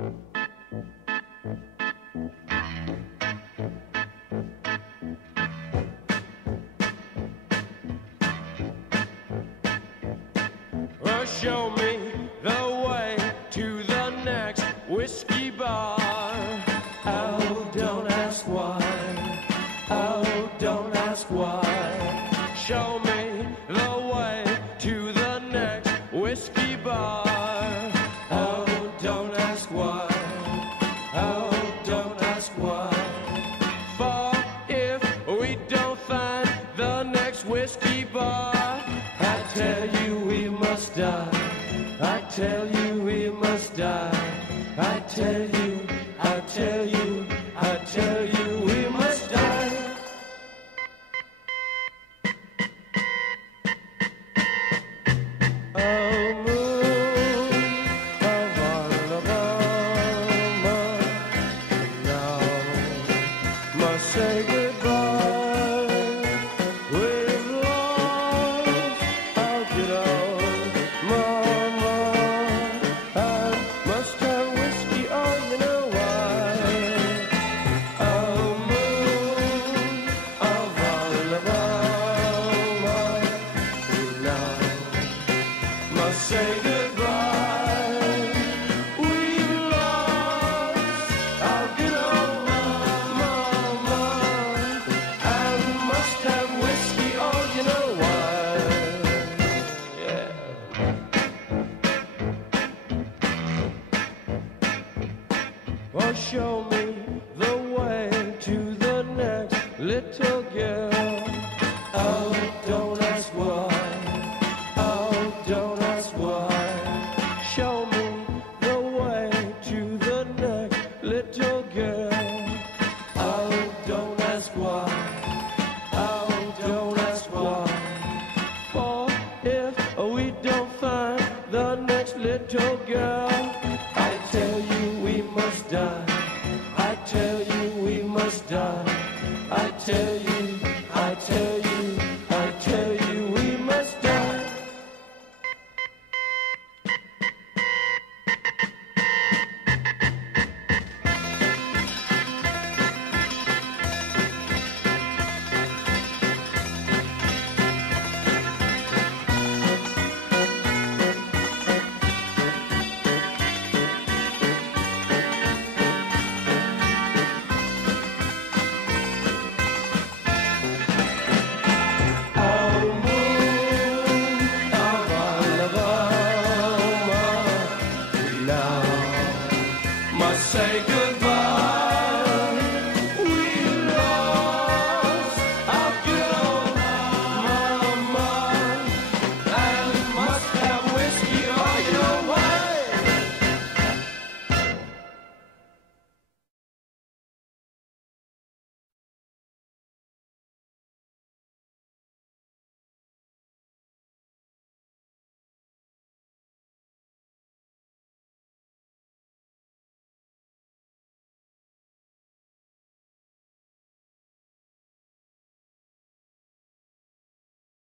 Well, show me the way to the next whiskey bar. Oh, don't ask why. Oh, don't ask why. Show me the way to the next whiskey bar. Oh, don't ask why. Oh, don't ask why. For if we don't find the next whiskey bar, I tell you we must die. I tell you we must die. I tell you, I tell you, I tell you we must die. Oh, moon of Alabama, now must say goodbye. We've lost our good old mama. I must have whiskey, oh, you know why. Oh, moon of Alabama, now must say goodbye. We've lost our good old mama. I must have whiskey, oh, you know why. Yeah. Well, show me the way to the next little girl. Oh, don't ask why. Oh, don't ask why. Show me the way to the next little girl. Oh, don't ask why. Oh, don't ask why. For if we don't find the next little girl, I tell you we must die. I tell you we must die. I tell you, I tell you, I tell you we must die. Oh, moon of Alabama, now must say goodbye.